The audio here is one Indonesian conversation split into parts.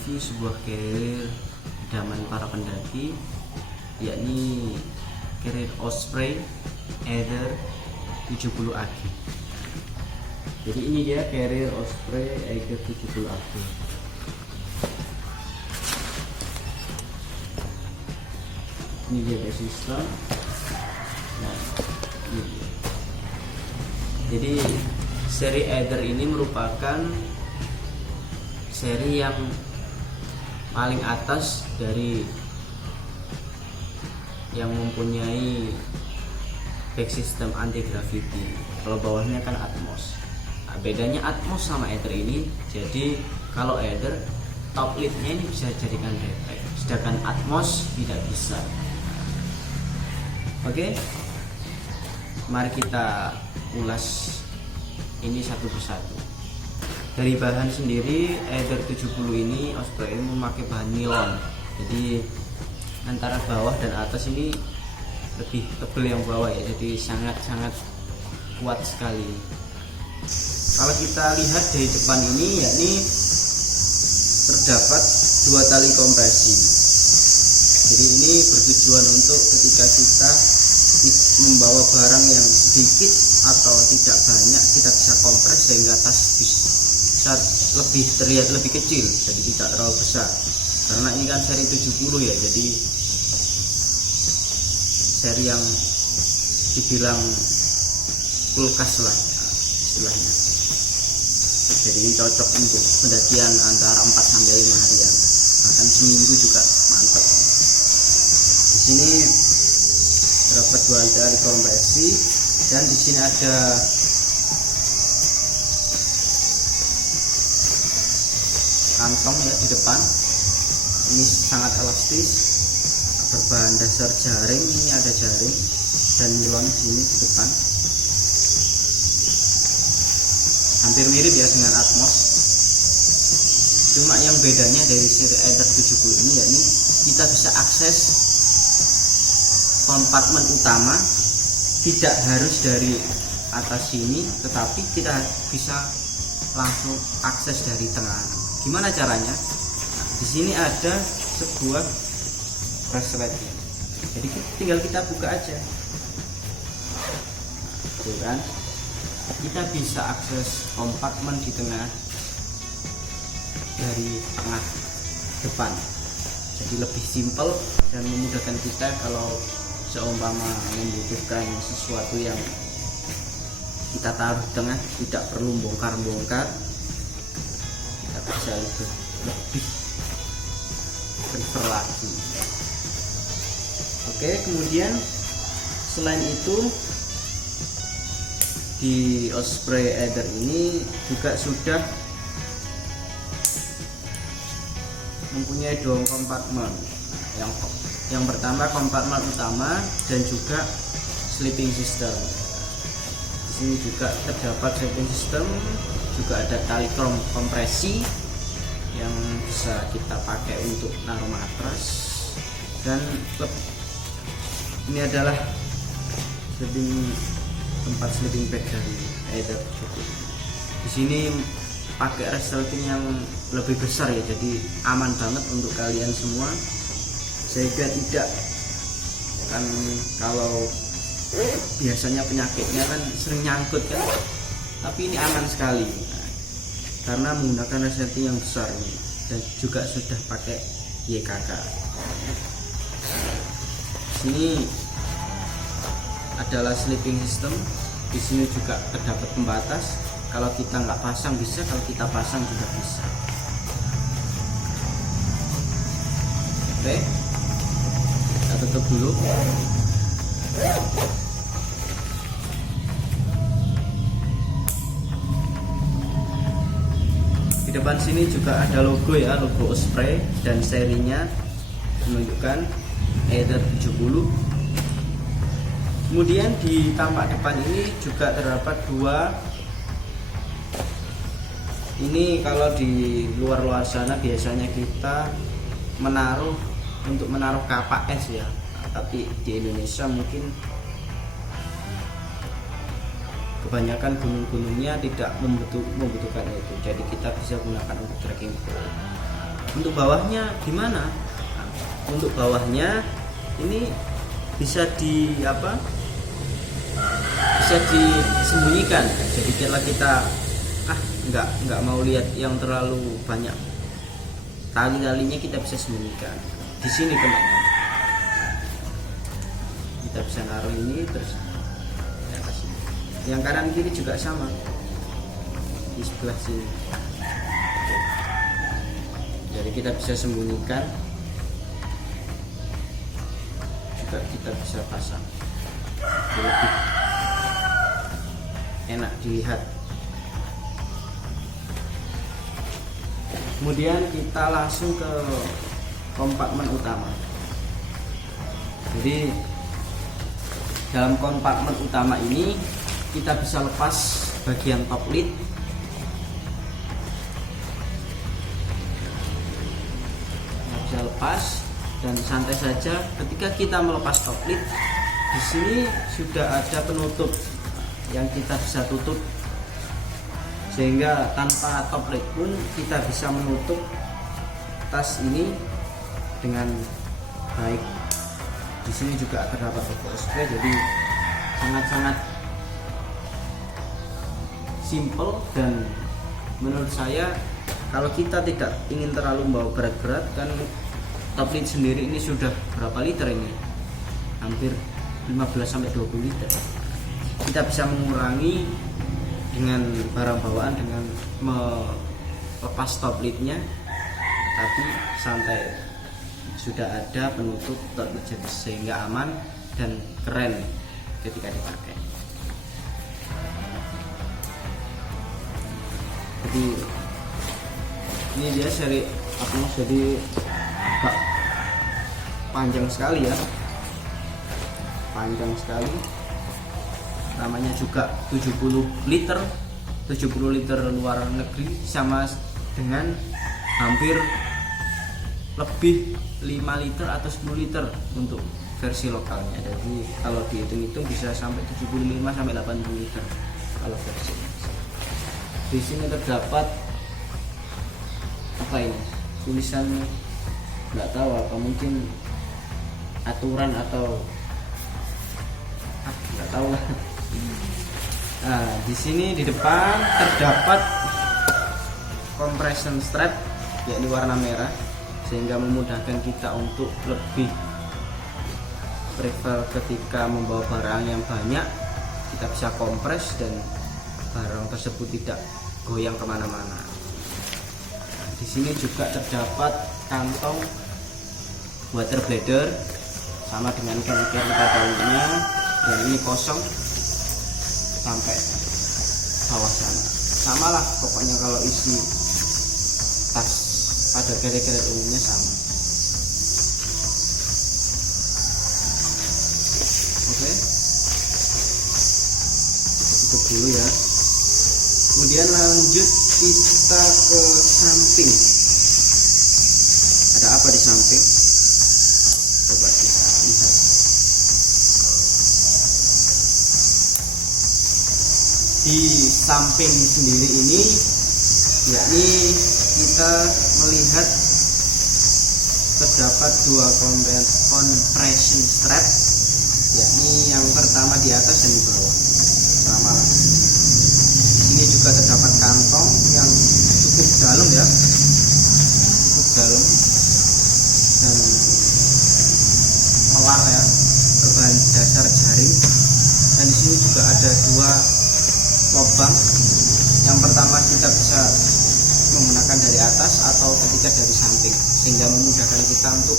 mereview sebuah carrier idaman para pendaki, yakni carrier Osprey Aether 70 AG. Jadi ini dia carrier Osprey Aether 70 AG. Ini dia sistem. Nah, ini dia. Jadi seri Aether ini merupakan seri yang paling atas dari yang mempunyai back system anti gravity. Kalau bawahnya kan Atmos. Nah, bedanya Atmos sama Aether ini, jadi kalau Aether top leadnya ini bisa jadikan refleks, sedangkan Atmos tidak bisa. Oke, mari kita ulas ini satu persatu. Dari bahan sendiri, Aether 70 ini Osprey ini memakai bahan nilon. Jadi antara bawah dan atas ini lebih tebal yang bawah ya, jadi sangat-sangat kuat sekali. Kalau kita lihat dari depan ini, yakni terdapat dua tali kompresi. Jadi ini bertujuan untuk ketika kita membawa barang yang sedikit atau tidak banyak, kita bisa kompres sehingga tas bisa lebih terlihat lebih kecil, jadi tidak terlalu besar. Karena ini kan seri 70 ya, jadi seri yang dibilang kulkas lah ya, istilahnya. Jadi ini cocok untuk pendakian antara 4 sampai 5 harian, bahkan seminggu juga mantap. Di sini terdapat dua tali kompresi dan di sini ada kantong ya di depan. Ini sangat elastis, berbahan dasar jaring. Ini ada jaring dan nilon di sini di depan. Hampir mirip ya dengan Atmos. Cuma yang bedanya dari seri Aether 70 ini, yakni kita bisa akses kompartemen utama tidak harus dari atas sini, tetapi kita bisa langsung akses dari tengah. Gimana caranya? Nah, di sini ada sebuah braceletnya. Jadi tinggal kita buka aja. Nah, tuh kan? Kita bisa akses kompartemen di tengah dari tengah depan. Jadi lebih simpel dan memudahkan kita kalau seumpama membutuhkan sesuatu yang kita taruh di tengah, tidak perlu bongkar-bongkar, kita bisa lebih prefer lagi. Oke, kemudian selain itu di Osprey Aether ini juga sudah mempunyai dua kompartemen. Yang pertama kompartemen utama dan juga sleeping system. Di sini juga terdapat sleeping system, juga ada tali kompresi yang bisa kita pakai untuk naruh matras, dan ini adalah tempat sleeping bag dari Aether. Di sini pakai resleting yang lebih besar ya, jadi aman banget untuk kalian semua, sehingga tidak kan kalau biasanya penyakitnya kan sering nyangkut kan, tapi ini aman sekali karena menggunakan resleting yang besar ini, dan juga sudah pakai YKK. Sini adalah sleeping system. Di sini juga terdapat pembatas. Kalau kita nggak pasang bisa, kalau kita pasang juga bisa. Oke, kita tutup dulu. Di depan sini juga ada logo ya, logo Osprey, dan serinya menunjukkan Aether 70. Kemudian di tampak depan ini juga terdapat dua. Ini kalau di luar sana biasanya kita untuk menaruh kapak es ya, tapi di Indonesia mungkin kebanyakan gunung-gunungnya tidak membutuhkan itu, jadi kita bisa gunakan untuk trekking pole. Untuk bawahnya gimana? Nah, untuk bawahnya ini bisa bisa disembunyikan. Jadi kalau kita nggak mau lihat yang terlalu banyak tali-talinya, kita bisa sembunyikan di sini teman-teman. Kita bisa naruh ini terus di atas ini. Yang kanan kiri juga sama di sebelah sini. Oke. Jadi kita bisa sembunyikan, juga kita bisa pasang. Lebih enak dilihat. Kemudian kita langsung ke kompartemen utama. Jadi dalam kompartemen utama ini kita bisa lepas bagian top lid. Bisa lepas dan santai saja. Ketika kita melepas top lid, di sini sudah ada penutup yang kita bisa tutup, sehingga tanpa top lid pun kita bisa menutup tas ini dengan baik. Di sini juga terdapat toko spray, jadi sangat-sangat simple. Dan menurut saya kalau kita tidak ingin terlalu membawa berat-berat, kan top lid sendiri ini sudah berapa liter ini? Hampir 15-20 liter. Kita bisa mengurangi dengan barang bawaan dengan melepas top lidnya, tapi santai. Sudah ada penutup top lid sehingga aman dan keren ketika dipakai. Jadi ini dia seri Atmos, jadi agak panjang sekali ya, panjang sekali. Namanya juga 70 liter luar negeri, sama dengan hampir lebih 5 liter atau 10 liter untuk versi lokalnya. Jadi kalau dihitung-hitung bisa sampai 75-80 liter kalau versi. Di sini terdapat apa ini? Tulisan nggak tahu apa, mungkin aturan atau nggak tahu lah. Nah, di sini di depan terdapat compression strap, yakni warna merah, sehingga memudahkan kita untuk lebih prefer ketika membawa barang yang banyak. Kita bisa kompres dan barang tersebut tidak goyang kemana-mana. Di sini juga terdapat kantong water bladder, sama dengan can-can pada umumnya, dan ini kosong sampai bawah sana. Sama lah pokoknya kalau isi tas pada keret-keret umumnya sama. Oke, tutup dulu ya. Kemudian lanjut kita ke samping. Ada apa di samping? Coba kita lihat. Di samping sendiri ini, yakni kita melihat terdapat dua compression strap, yakni yang pertama di atas dan di bawah. Sama. Ini juga terdapat kantong yang cukup dalam ya, cukup dalam dan melar ya, berbahan dasar jaring. Dan di sini juga ada dua lubang. Yang pertama kita bisa menggunakan dari atas atau ketika dari samping, sehingga memudahkan kita untuk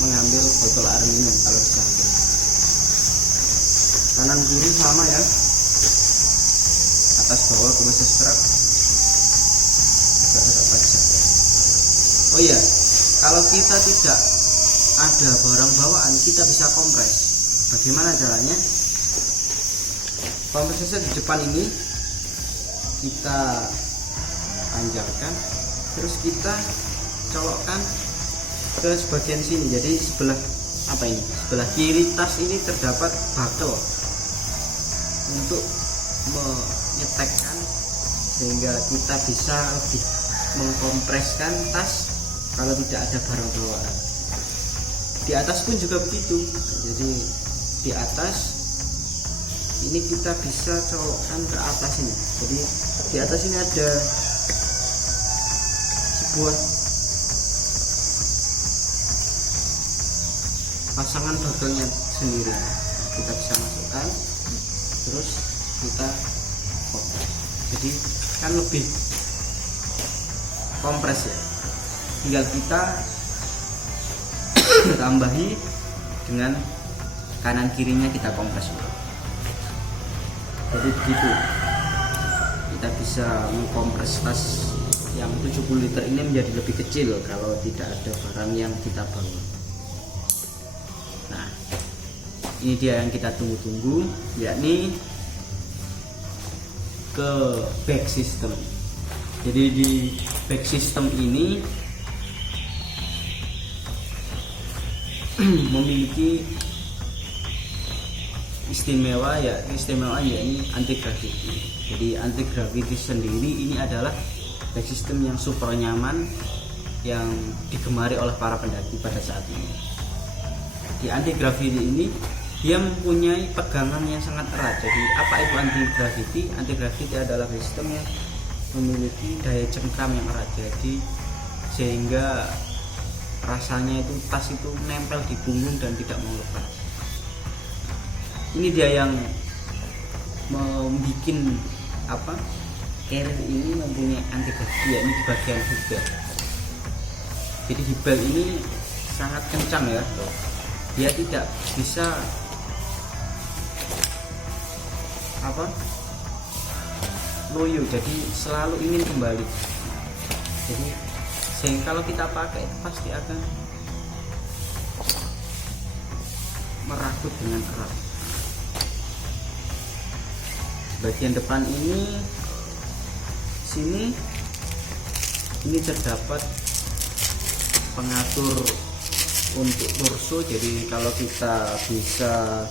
mengambil botol air minum kalau di samping. Kanan kiri sama ya, atas bawah compression strap juga terdapat jaket. Oh iya, kalau kita tidak ada barang bawaan, kita bisa kompres. Bagaimana caranya? Kompresor di depan ini kita panjangkan, terus kita colokkan ke bagian sini. Jadi sebelah apa ini? Sebelah kiri tas ini terdapat buckle untuk menyetekkan, sehingga kita bisa lebih mengkompreskan tas kalau tidak ada barang bawaan. Di atas pun juga begitu. Jadi di atas ini kita bisa colokkan ke atas ini. Jadi di atas ini ada sebuah pasangan bagelnya sendiri. Kita bisa masukkan, terus kita kompres. Jadi kan lebih kompres ya. Tinggal kita tambahi dengan kanan kirinya kita kompres. Jadi begitu kita bisa mengkompres tas yang 70 liter ini menjadi lebih kecil kalau tidak ada barang yang kita bawa. Nah, ini dia yang kita tunggu-tunggu, yakni ke back system. Jadi di back system ini memiliki istimewa yakni anti gravity. Jadi anti gravity sendiri ini adalah back system yang super nyaman yang digemari oleh para pendaki pada saat ini. Di anti gravity ini dia mempunyai pegangan yang sangat erat. Jadi apa itu anti gravity? Anti gravity adalah sistem yang memiliki daya cengkram yang erat. Jadi sehingga rasanya itu tas itu nempel di punggung dan tidak mau lepas. Ini dia yang membuat carrier ini mempunyai anti gravity, yakni di bagian hibel. Jadi hibel ini sangat kencang ya, dia tidak bisa loyo, jadi selalu ingin kembali. Jadi sehingga kalau kita pakai pasti akan meragut dengan erat. Bagian depan sini terdapat pengatur untuk torso. Jadi kalau kita bisa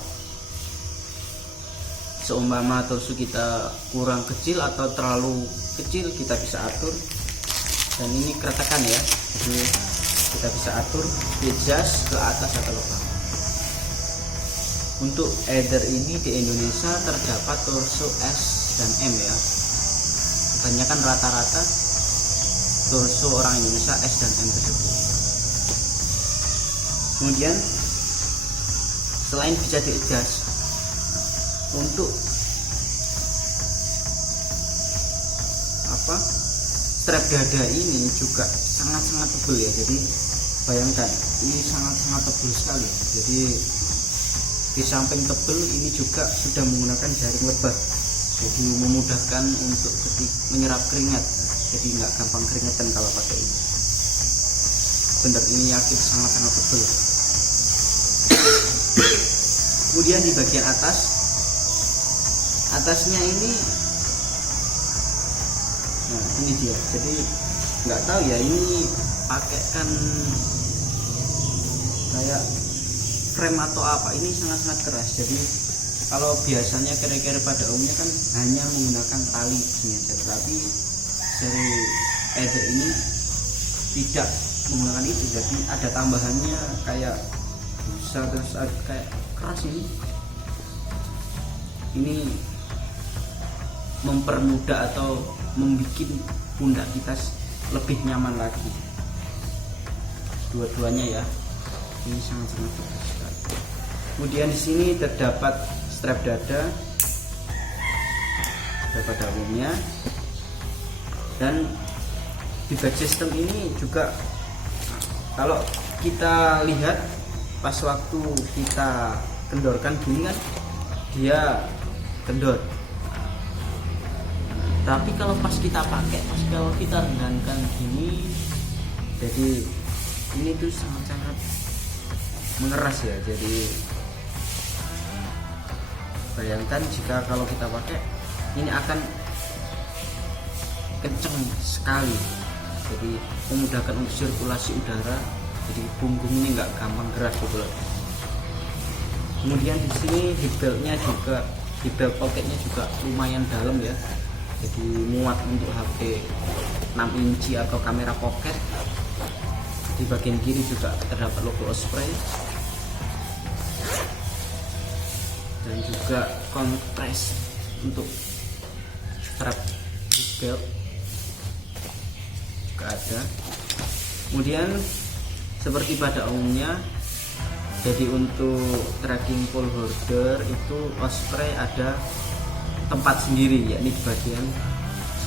seumpama torso kita kurang kecil atau terlalu kecil, kita bisa atur. Dan ini keretakan ya, jadi kita bisa atur adjust ke atas atau ke bawah. Untuk header ini di Indonesia terdapat torso S dan M ya. Kebanyakan rata-rata torso orang Indonesia S dan M tersebut. Kemudian selain bisa di adjust, untuk strap dada ini juga sangat-sangat tebal ya. Jadi bayangkan ini sangat-sangat tebal sekali. Jadi di samping tebal ini juga sudah menggunakan jaring lebar, jadi memudahkan untuk menyerap keringat. Jadi nggak gampang keringetan kalau pakai ini. Bener, ini yakin sangat-sangat tebal. Kemudian di bagian atasnya ini, nah ini dia. Jadi nggak tahu ya, ini pakaikan kayak frame atau apa, ini sangat-sangat keras. Jadi kalau biasanya kira-kira pada umumnya kan hanya menggunakan tali gini aja, tetapi dari header ini tidak menggunakan itu. Jadi ada tambahannya kayak busa, terus kayak keras ini mempermudah atau membuat pundak kita lebih nyaman lagi. Dua-duanya ya, ini sangat-sangat bagus sekali. Kemudian di sini terdapat strap dada pada umumnya, dan di back system ini juga kalau kita lihat pas waktu kita kendorkan gini kan dia kendor. Tapi kalau pas kita pakai, kalau kita rendahkan gini, jadi ini tuh sangat-sangat mengeras ya. Jadi bayangkan jika kalau kita pakai ini akan kenceng sekali. Jadi memudahkan untuk sirkulasi udara. Jadi punggung ini nggak gampang gerak gitu loh. Kemudian di sini hibelnya juga, hibel pocketnya juga lumayan dalam ya. Jadi muat untuk HP 6 inci atau kamera pocket. Di bagian kiri juga terdapat logo Osprey dan juga kompres untuk strap belt juga ada. Kemudian seperti pada umumnya, jadi untuk tracking pole holder itu Osprey ada tempat sendiri, yakni di bagian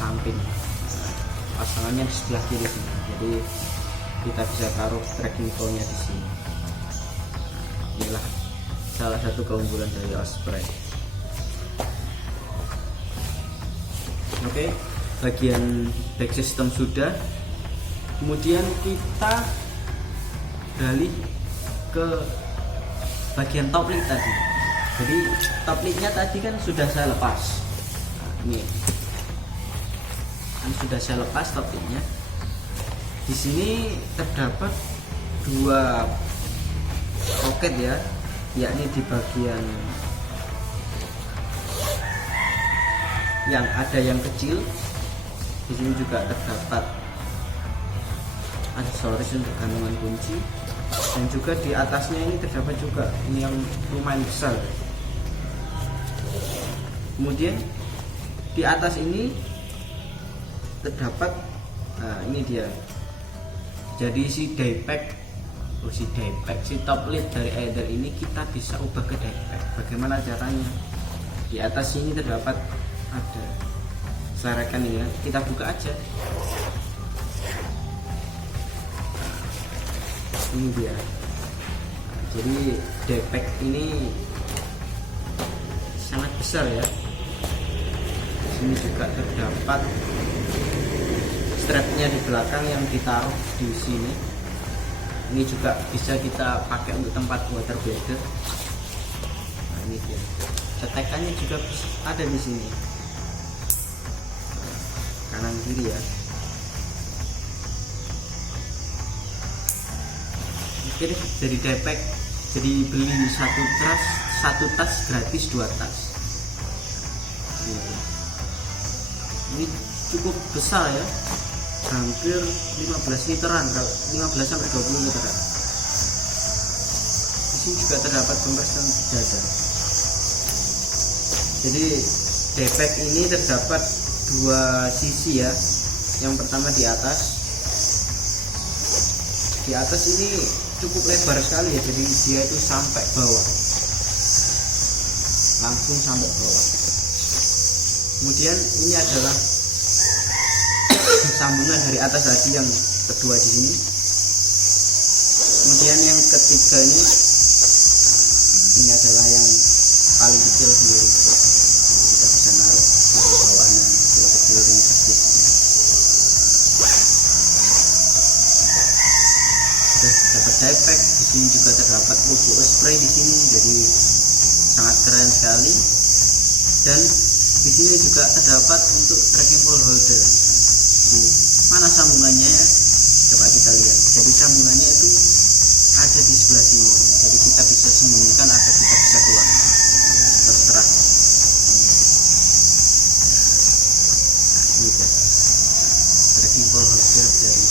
samping. Pasangannya di sebelah kiri sini, jadi kita bisa taruh tracking pole-nya di sini. Inilah salah satu keunggulan dari Osprey. Oke, bagian back system sudah. Kemudian kita beralih ke bagian top lid tadi. Jadi top lidnya tadi kan sudah saya lepas. Ini sudah saya lepas top lidnya. Di sini terdapat dua pocket ya, yakni di bagian yang ada yang kecil. Di sini juga terdapat aksesoris untuk gantungan kunci, dan juga di atasnya ini terdapat juga ini yang lumayan besar. Kemudian di atas ini terdapat, nah ini dia, jadi si diepack, si top lid dari Aider ini kita bisa ubah ke diepack. Bagaimana caranya? Di atas ini terdapat ada selerekan ini ya, kita buka aja. Ini dia. Jadi diepack ini sangat besar ya. Ini juga terdapat strapnya di belakang yang ditaruh di sini. Ini juga bisa kita pakai untuk tempat water bladder. Nah, ini dia. Cetekannya juga ada di sini, kanan kiri ya. Oke deh, jadi diepack, jadi beli satu tas gratis 2 tas. Ini cukup besar ya, hampir 15 literan, 15 sampai 20 literan. Di sini juga terdapat kompresan dada. Jadi diepack ini terdapat 2 sisi ya. Yang pertama di atas. Di atas ini cukup lebar sekali ya, jadi dia itu sampai bawah, langsung sampai bawah. Kemudian ini adalah sambungan dari atas tadi yang kedua di sini. Kemudian yang ketiga ini adalah yang paling kecil sendiri. Kita bisa naruh di bawahnya kecil-kecil dan kecil. Sudah dapat diepack, di sini juga terdapat logo Osprey di sini, jadi sangat keren sekali. Dan di sini juga terdapat untuk tracking pole holder. Jadi, mana sambungannya ya? Coba kita lihat. Jadi sambungannya itu ada di sebelah sini. Jadi kita bisa sembunyikan atau kita bisa keluar. Terserah. Nah, ini dia. Tracking pole holder dari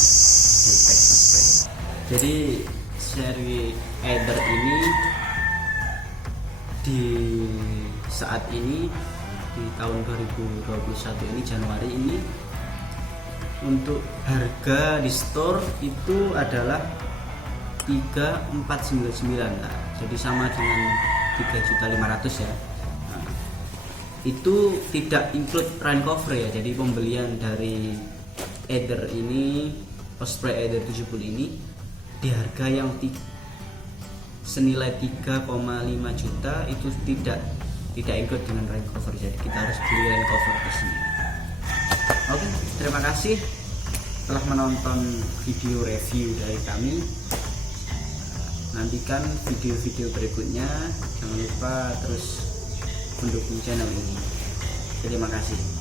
diepack Osprey. Jadi seri Aider ini di saat ini di tahun 2021 ini, Januari ini, untuk harga di store itu adalah 3.499. Nah, jadi sama dengan 3.500.000 ya. Nah, itu tidak include rain cover ya. Jadi pembelian dari Aider ini, Osprey Aider 70 ini, di harga yang senilai 3,5 juta itu tidak include dengan rain cover. Jadi kita harus beli rain cover di sini. Oke, terima kasih telah menonton video review dari kami. Nantikan video-video berikutnya. Jangan lupa terus mendukung channel ini. Terima kasih.